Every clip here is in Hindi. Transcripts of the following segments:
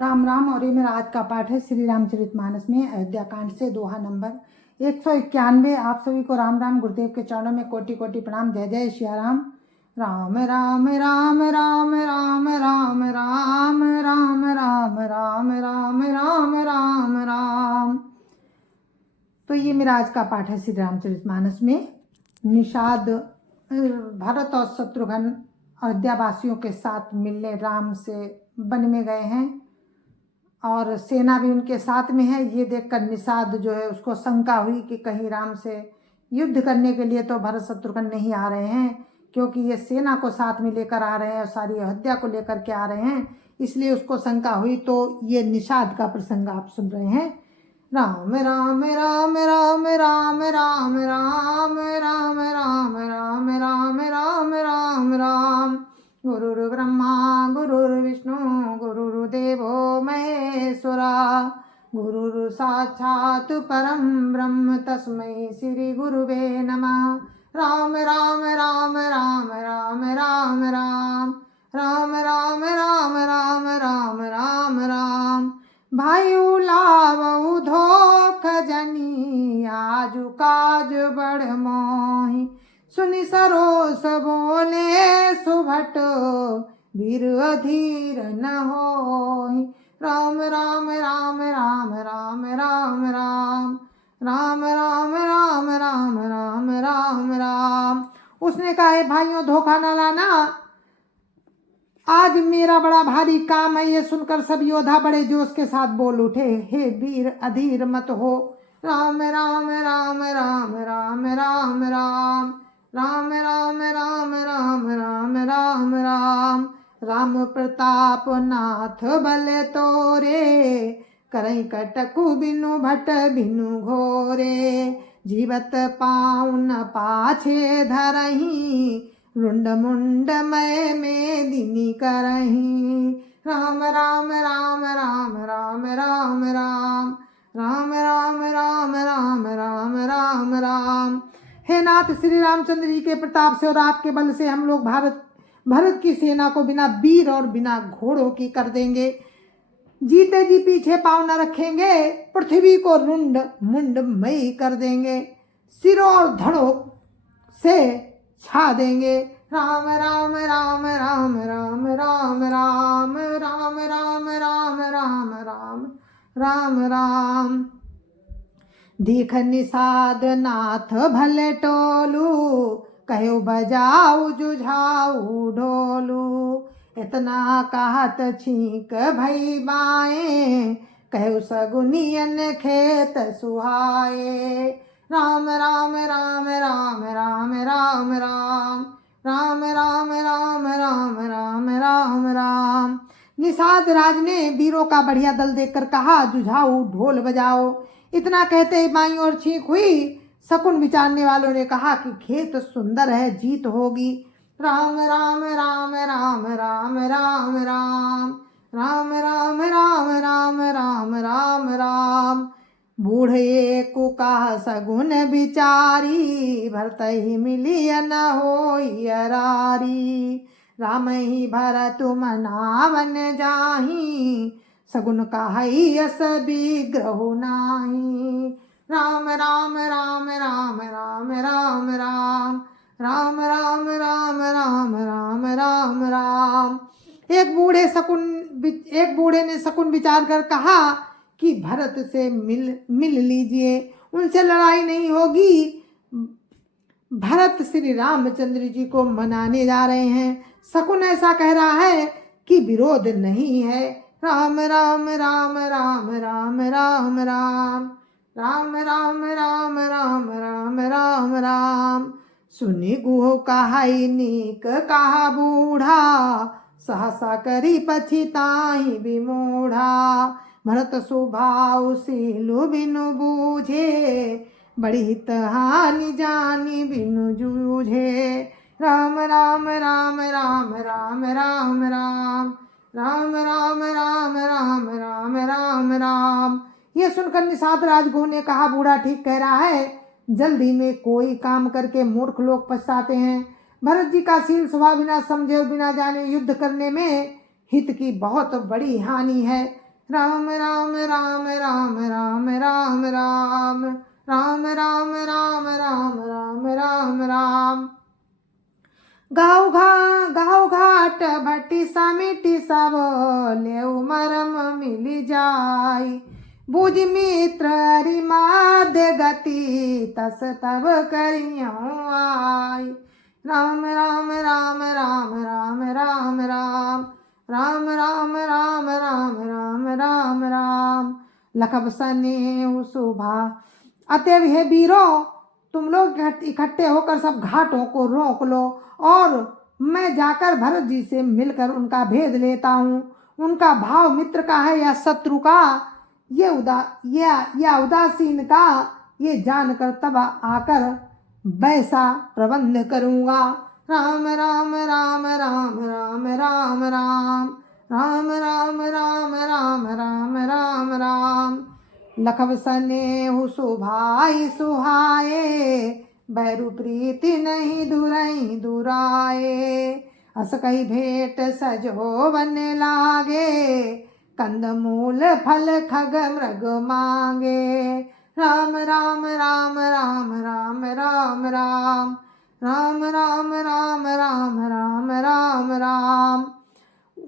राम राम। और ये मेरा आज का पाठ है श्री रामचरितमानस में अयोध्या कांड से दोहा नंबर 191। आप सभी को राम राम। गुरुदेव के चरणों में कोटि कोटि प्रणाम। जय जय सिया राम। राम राम राम राम राम राम राम राम राम राम राम राम राम राम। तो ये मेरा आज का पाठ है श्री रामचरितमानस में। निषाद भरत और शत्रुघ्न अयोध्यावासियों के साथ मिलने राम से वन में गए हैं और सेना भी उनके साथ में है। ये देखकर निषाद जो है उसको शंका हुई कि कहीं राम से युद्ध करने के लिए तो भरत शत्रुघ्न नहीं आ रहे हैं, क्योंकि ये सेना को साथ में लेकर आ रहे हैं और सारी अयोध्या को लेकर के आ रहे हैं, इसलिए उसको शंका हुई। तो ये निषाद का प्रसंग आप सुन रहे हैं। राम राम राम राम राम राम राम राम राम राम राम राम राम राम। गुरुर्ब्रह्मा गुरुर्विष्णु गुरुर्देवो महेश्वरा, गुरुर् साक्षात् परं ब्रह्म तस्मै श्री गुरुवे नमः। राम राम राम राम राम राम राम राम राम राम राम राम राम राम। भायु लावऊ धोख जनी, आजु काज बड़ मोहि। सुनि सरोस बोले सुभट, वीर अधीर न होहि। राम राम राम राम राम राम राम राम राम राम राम राम राम राम। उसने कहा, हे भाइयों, धोखा न लाना, आज मेरा बड़ा भारी काम है। ये सुनकर सब योद्धा बड़े जोश के साथ बोल उठे, हे वीर अधीर मत हो। राम राम राम राम राम राम राम राम राम राम राम राम राम राम। राम प्रताप नाथ बल तोरे, करई कटकु बिनु भट बिनु घोरे। जीवत पाउन पाछे धरही, रुंड मुंड मय में दिनी करही। राम राम राम राम राम राम राम राम राम राम राम राम राम राम। हे नाथ, श्री रामचंद्र जी के प्रताप से और आपके बल से हम लोग भरत की सेना को बिना वीर और बिना घोड़ों की कर देंगे। जीते जी पीछे पाँव न रखेंगे, पृथ्वी को रुंड मुंड मई कर देंगे, सिरों और धड़ों से छा देंगे। राम राम राम राम राम राम राम राम राम राम राम राम राम राम। देख निषाद नाथ भले टोलू, कहो बजाऊ जुझाऊ ढोलू। इतना कहत छींक भई बाएं, कहो सगुनियन खेत सुहाए। राम राम राम राम राम राम राम राम राम राम राम राम राम राम। निषाद राज ने वीरों का बढ़िया दल देखकर कहा, जुझाऊ ढोल बजाओ। इतना कहते ही बाईं ओर छींक हुई। शकुन विचारने वालों ने कहा कि खेत सुंदर है, जीत होगी। राम राम राम राम राम राम राम राम राम राम राम राम राम राम। बूढ़े को कहा सगुन बिचारी, भरत ही मिलिय न होई अरारी। राम ही भरत मनावन जाही, सगुन कहई यस विग्रह नाही। राम राम राम राम राम राम राम राम राम राम राम राम राम राम। एक बूढ़े ने शकुन विचार कर कहा कि भरत से मिल लीजिए, उनसे लड़ाई नहीं होगी। भरत श्री रामचंद्र जी को मनाने जा रहे हैं। शकुन ऐसा कह रहा है कि विरोध नहीं है। राम राम राम राम राम राम राम राम राम राम राम राम राम राम। सुनि गुह कहाई नीक कहा बूढ़ा, सहसा करी पछिताई विमूढ़ा। भरत स्वभाव सीलु बिनु बूझे, बड़ी हित हानि जानी बिनु जूझे। राम राम राम राम राम राम राम राम राम राम राम राम राम राम। ये सुनकर निषाद राजगुरु ने कहा, बूढ़ा ठीक कह रहा है। जल्दी में कोई काम करके मूर्ख लोग पछताते हैं। भरत जी का शील स्वभाव बिना समझे और बिना जाने युद्ध करने में हित की बहुत बड़ी हानि है। राम राम राम राम राम राम राम राम राम राम राम राम राम राम। गाँव घाट भट्टी समिति सब लेउ मरम मिली जाई। बुझ मित्र हरि माध्य गति तस तब करियो आई। राम राम राम राम राम राम राम राम राम राम राम राम राम राम। लखब सने सुभा अतएव हे वीरों, तुम लोग इकट्ठे होकर सब घाटों को रोक लो और मैं जाकर भरत जी से मिलकर उनका भेद लेता हूँ। उनका भाव मित्र का है या शत्रु का, या उदासीन का, ये जानकर तब आकर वैसा प्रबंध करूँगा। राम राम राम राम राम राम राम राम राम राम राम राम राम राम। लखब सने सुभाई सुहाए, बैरु प्रीति नहीं दुरई दुराए। अस कही भेंट सजो बन लागे, कंद मूल फल खग मृग मांगे। राम राम राम राम राम राम राम राम राम राम राम राम राम राम।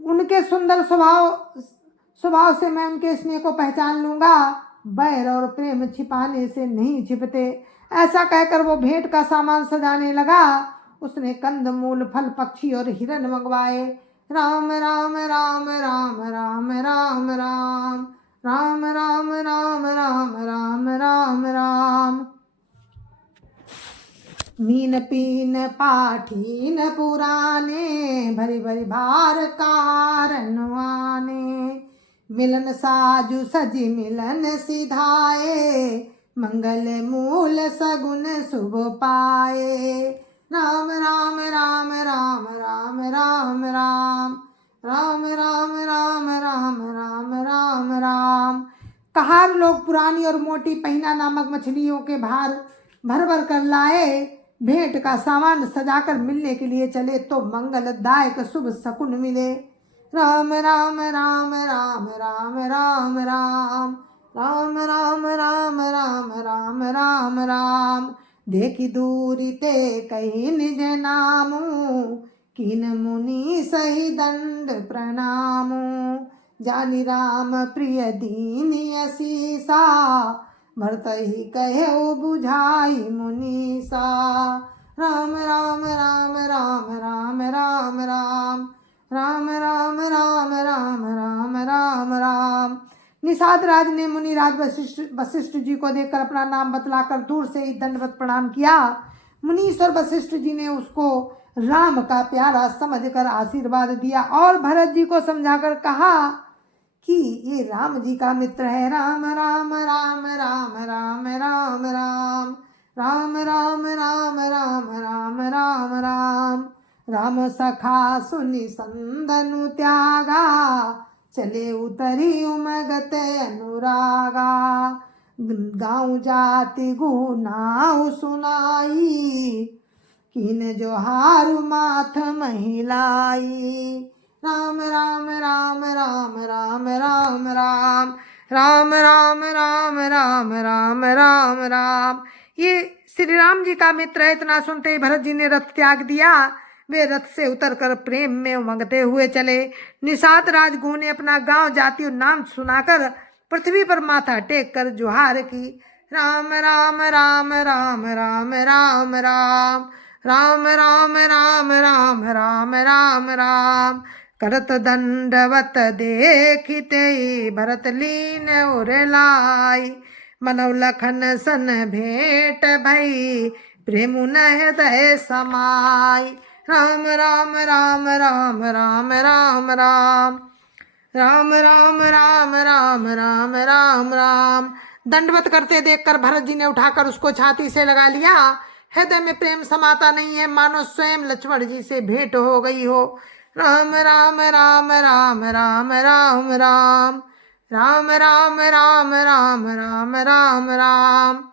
उनके सुंदर स्वभाव से मैं उनके स्नेह को पहचान लूंगा। बैर और प्रेम छिपाने से नहीं छिपते। ऐसा कहकर वो भेंट का सामान सजाने लगा। उसने कंद मूल फल पक्षी और हिरण मंगवाए। राम राम राम राम राम राम राम राम राम राम राम राम राम राम। मीन पीन पाठीन पुराने, भरी भरी भार कारणवाने। मिलन साजु सजी मिलन सिधाए, मंगल मूल सगुन शुभ पाए। राम राम राम राम राम राम राम राम राम राम राम राम राम राम। कहार लोग पुरानी और मोटी पहिना नामक मछलियों के भार भर भर कर लाए। भेंट का सामान सजाकर मिलने के लिए चले तो मंगलदायक शुभ शकुन मिले। राम राम राम राम राम राम राम राम राम राम राम राम राम राम। देखी दूरी ते कही निज नामू, किन मुनि सही दंड प्रणामू। जानी राम प्रिय दीन असीसा, भरत ही कहे बुझाई मुनीसा। राम राम राम राम राम राम राम राम राम राम राम राम राम राम। निषाद राज ने मुनिराज वशिष्ठ जी को देखकर अपना नाम बतलाकर दूर से ही दंडवत प्रणाम किया। मुनीश्वर वशिष्ठ जी ने उसको राम का प्यारा समझकर आशीर्वाद दिया और भरत जी को समझाकर कहा कि ये राम जी का मित्र है। राम राम राम राम राम राम राम राम राम राम राम राम राम राम। राम सखा सुनि संदनु त्यागा, चले उतरी उमगत अनुरागा। गाँव जाति गुनाहु सुनाई, किन जो हारु माथ महिलाई। राम राम राम राम राम राम राम राम राम राम राम राम राम राम। ये श्री राम जी का मित्र है। इतना सुनते ही भरत जी ने रथ त्याग दिया। वे रथ से उतरकर प्रेम में उमंगते हुए चले। निषाद राजगुह ने अपना गांव जाति और नाम सुनाकर पृथ्वी पर माथा टेक कर जुहार की। राम राम राम राम राम राम राम राम राम राम राम राम राम राम। करत दंडवत देखिते, भरत लीन उरलाई। मनौ लखन सन भेंट भई, प्रेम न हृदय समाई। राम राम राम राम राम राम राम राम राम राम राम राम राम राम। दंडवत करते देखकर भरत जी ने उठाकर उसको छाती से लगा लिया। हृदय में प्रेम समाता नहीं है, मानो स्वयं लक्ष्मण जी से भेंट हो गई हो। राम राम राम राम राम राम राम राम राम राम राम राम राम राम।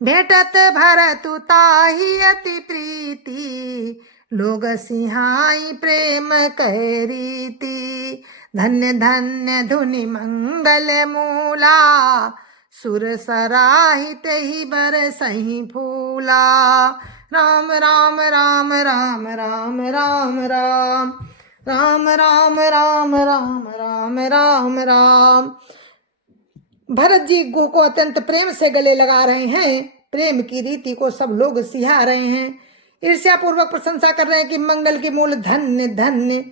भेटत भरतु ताहि अति प्रीति, लोग सिहाई प्रेम कह रीति, धन्य धन्य धुनि मंगल मूला, सुर सराहित ही बरसहि फूला। राम राम राम राम राम राम राम राम राम राम राम राम राम राम। भरत जी गो को अत्यंत प्रेम से गले लगा रहे हैं। प्रेम की रीति को सब लोग सिहा रहे हैं, ईर्ष्या पूर्वक प्रशंसा कर रहे हैं कि मंगल के मूल धन्य धन्य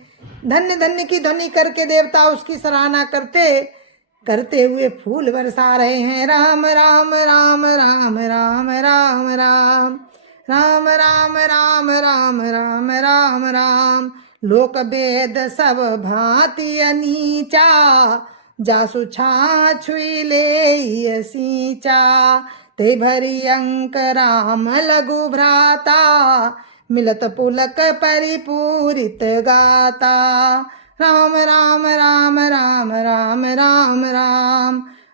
धन्य धन्य की ध्वनि करके देवता उसकी सराहना करते करते हुए फूल बरसा रहे हैं। राम राम राम राम राम राम राम राम राम राम राम राम राम राम। लोक वेद सब भांति अनीचा, जासु छाछुई ले सींचा, ते भरी अंक राम लघु भ्राता, मिलत पुलक परिपूरित गाता। राम राम राम राम राम राम राम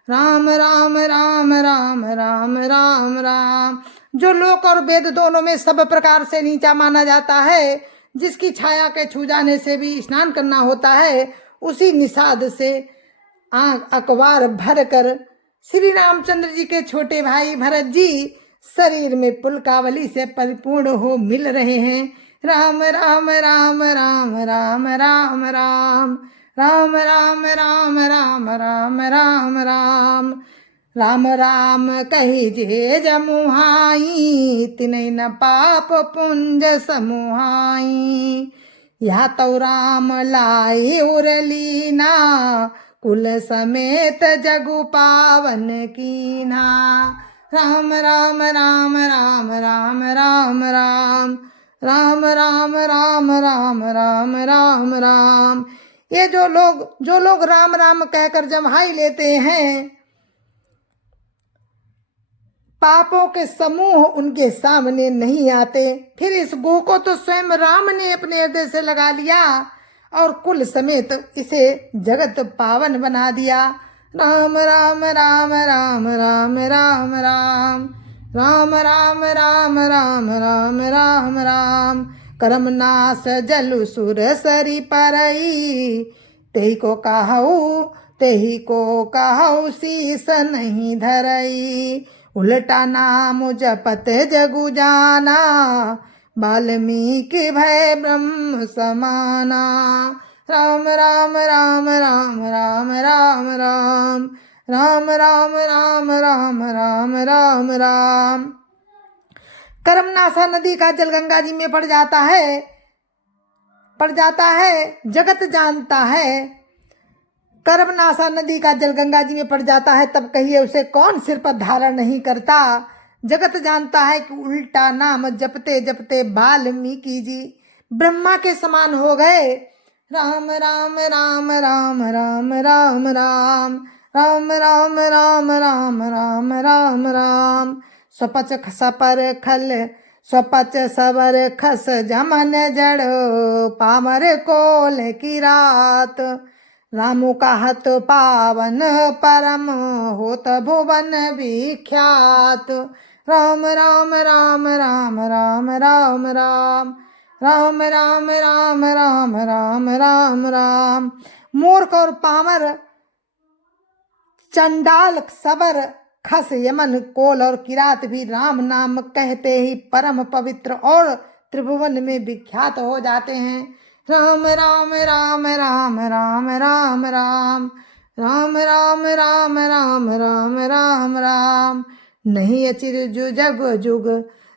राम राम राम राम राम राम राम। जो लोक और वेद दोनों में सब प्रकार से नीचा माना जाता है, जिसकी छाया के छू जाने से भी स्नान करना होता है, उसी निषाद से आंख अखबार भर कर श्री रामचंद्र जी के छोटे भाई भरत जी शरीर में पुलकावली से परिपूर्ण हो मिल रहे हैं। राम राम राम राम राम राम राम राम राम राम राम राम राम राम। राम राम कही जे जमुहाई, तिनै न पाप पुंज समुहाई, या तो राम लाई उरलीना, कुल समेत जगु पावन कीना। राम राम राम राम राम राम राम राम राम राम राम राम राम राम। ये जो लोग राम राम कहकर जम्हाई लेते हैं, पापों के समूह उनके सामने नहीं आते। फिर इस गो को तो स्वयं राम ने अपने हृदय से लगा लिया और कुल समेत इसे जगत पावन बना दिया। राम राम राम राम राम राम राम राम राम राम राम राम राम राम। कर्म नाश जलु सुर सरी परई, तेही को कहऊ शीस नहीं धरई, उल्टा नाम जपत जगु जाना, वाल्मीकि भय ब्रह्म समाना। राम राम राम राम राम राम राम राम राम राम राम राम राम राम। कर्मनाशा नदी का जल गंगा जी में पड़ जाता है, जगत जानता है। कर्मनाशा नदी का जल गंगा जी में पड़ जाता है, तब कहिए उसे कौन सिर पर धारण नहीं करता। जगत जानता है कि उल्टा नाम जपते जपते वाल्मीकि जी ब्रह्मा के समान हो गए। राम राम राम राम राम राम राम राम राम राम राम राम राम राम। स्वपच सपर खल स्वपच सबर खस जमन जड़, पामर कोल की रात, रामु कहत पावन परम होत भुवन विख्यात। राम राम राम राम राम राम राम राम राम राम राम राम राम राम। मूर्ख और पामर, चंडाल सबर खस यमन कोल और किरात भी राम नाम कहते ही परम पवित्र और त्रिभुवन में विख्यात हो जाते हैं। राम राम राम राम राम राम राम राम राम राम राम राम राम राम। नहीं अचिर जग जुग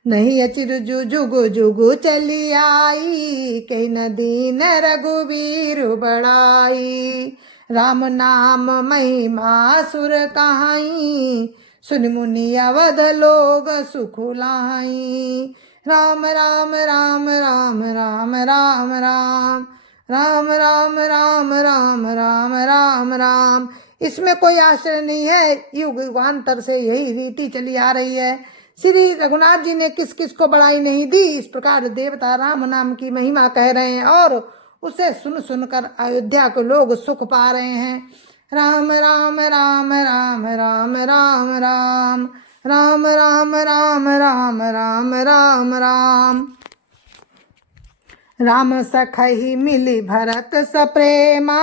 नहीं अचिर जुग जुग चली आई, कई नदी न रघुवीर बड़ाई, राम नाम महिमा सुर कहाई, सुन मुनि अवध लोग सुख लाई। राम राम राम राम राम राम राम राम राम राम राम राम राम राम। इसमें कोई आश्चर्य नहीं है, युग युगांतर से यही रीति चली आ रही है। श्री रघुनाथ जी ने किस किस को बड़ाई नहीं दी। इस प्रकार देवता राम नाम की महिमा कह रहे हैं और उसे सुन सुनकर अयोध्या के लोग सुख पा रहे हैं। राम राम राम राम राम राम राम राम राम राम राम राम राम राम। राम सखहि मिली भरत सप्रेमा,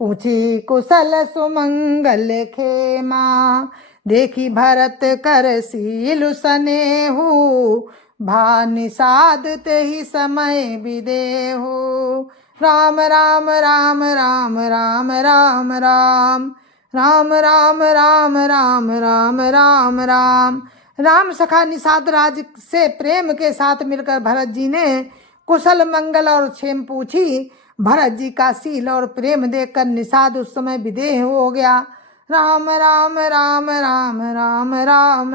पूछी कुशल सुमंगल खेमा। देखी भरत कर सीलु सनेहु, भा निषाद तेहि समय विदेहु। राम राम राम राम राम राम राम राम राम राम राम राम राम राम। राम सखा निषाद राज से प्रेम के साथ मिलकर भरत जी ने कुशल मंगल और क्षेम पूछी। भरत जी का शील और प्रेम देखकर निषाद उस समय विदेह हो गया। राम राम राम राम राम राम राम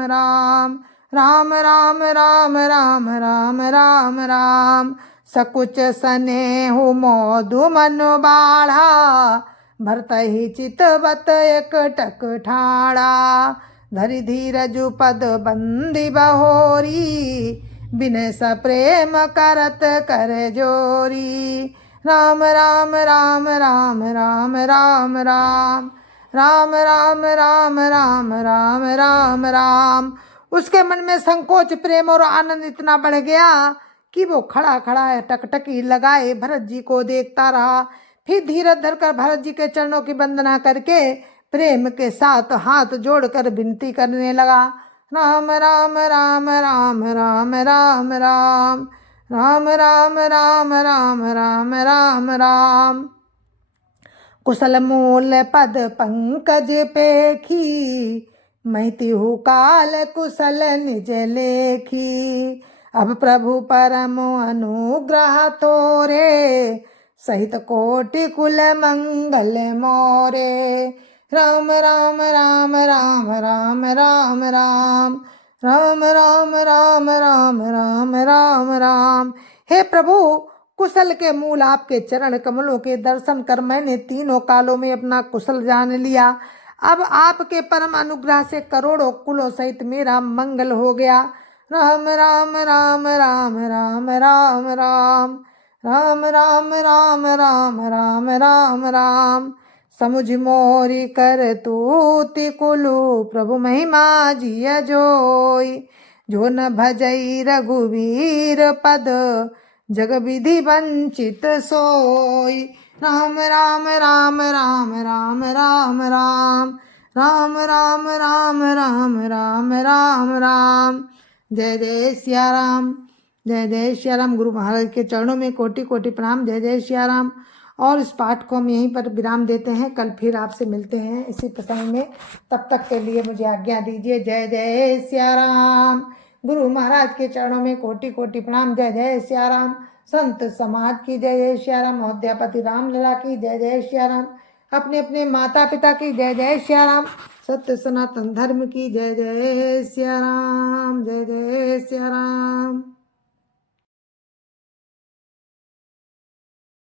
राम राम राम राम राम राम राम। सकुच स्नेहु मोदु मनु बाढ़ा, भरत ही चितवत एक टक ठाड़ा। धरि धीरजु पद बंदी बहोरी, बिन सप्रेम करत कर जोरी। राम राम राम राम राम राम राम राम राम राम राम राम राम राम। उसके मन में संकोच, प्रेम और आनंद इतना बढ़ गया कि वो खड़ा खड़ा टकटकी लगाए भरत जी को देखता रहा। फिर धीरज धरकर भरत जी के चरणों की वंदना करके प्रेम के साथ हाथ जोड़कर विनती करने लगा। राम राम राम राम राम राम राम राम राम राम राम राम राम राम। कुशल मूल पद पंकज पेखी, मैतिहु काल कुशल निज लेखी। अब प्रभु परम अनुग्रह तोरे, सहित कोटि कुल मंगल मोरे। राम राम राम राम राम राम राम राम राम राम राम राम राम राम। हे प्रभु, कुशल के मूल आपके चरण कमलों के दर्शन कर मैंने तीनों कालों में अपना कुशल जान लिया। अब आपके परम अनुग्रह से करोड़ों कुलों सहित मेरा मंगल हो गया। राम राम राम राम राम राम राम राम राम राम राम राम राम राम। समुझ मोरी कर तूति कुलु, प्रभु महिमा जिय जोई। जो न भजई रघुवीर पद, जग विधि वंचित सोई। राम राम राम राम राम राम राम राम राम राम राम राम राम राम। जय जय सिया राम, जय जय सिया राम। गुरु महाराज के चरणों में कोटि कोटि प्रणाम। जय जय सिया राम। और इस पाठ को हम यहीं पर विराम देते हैं। कल फिर आपसे मिलते हैं इसी प्रसंग में। तब तक के लिए मुझे आज्ञा दीजिए। जय जय सिया राम। गुरु महाराज के चरणों में कोटि कोटि प्रणाम। जय जय सिया राम। संत समाज की जय जय सिया राम। अयोध्यापति रामलला की जय जय सिया राम। अपने अपने माता पिता की जय जय सिया राम। सत्य सनातन धर्म की जय जय सिया राम। जय जय सिया राम।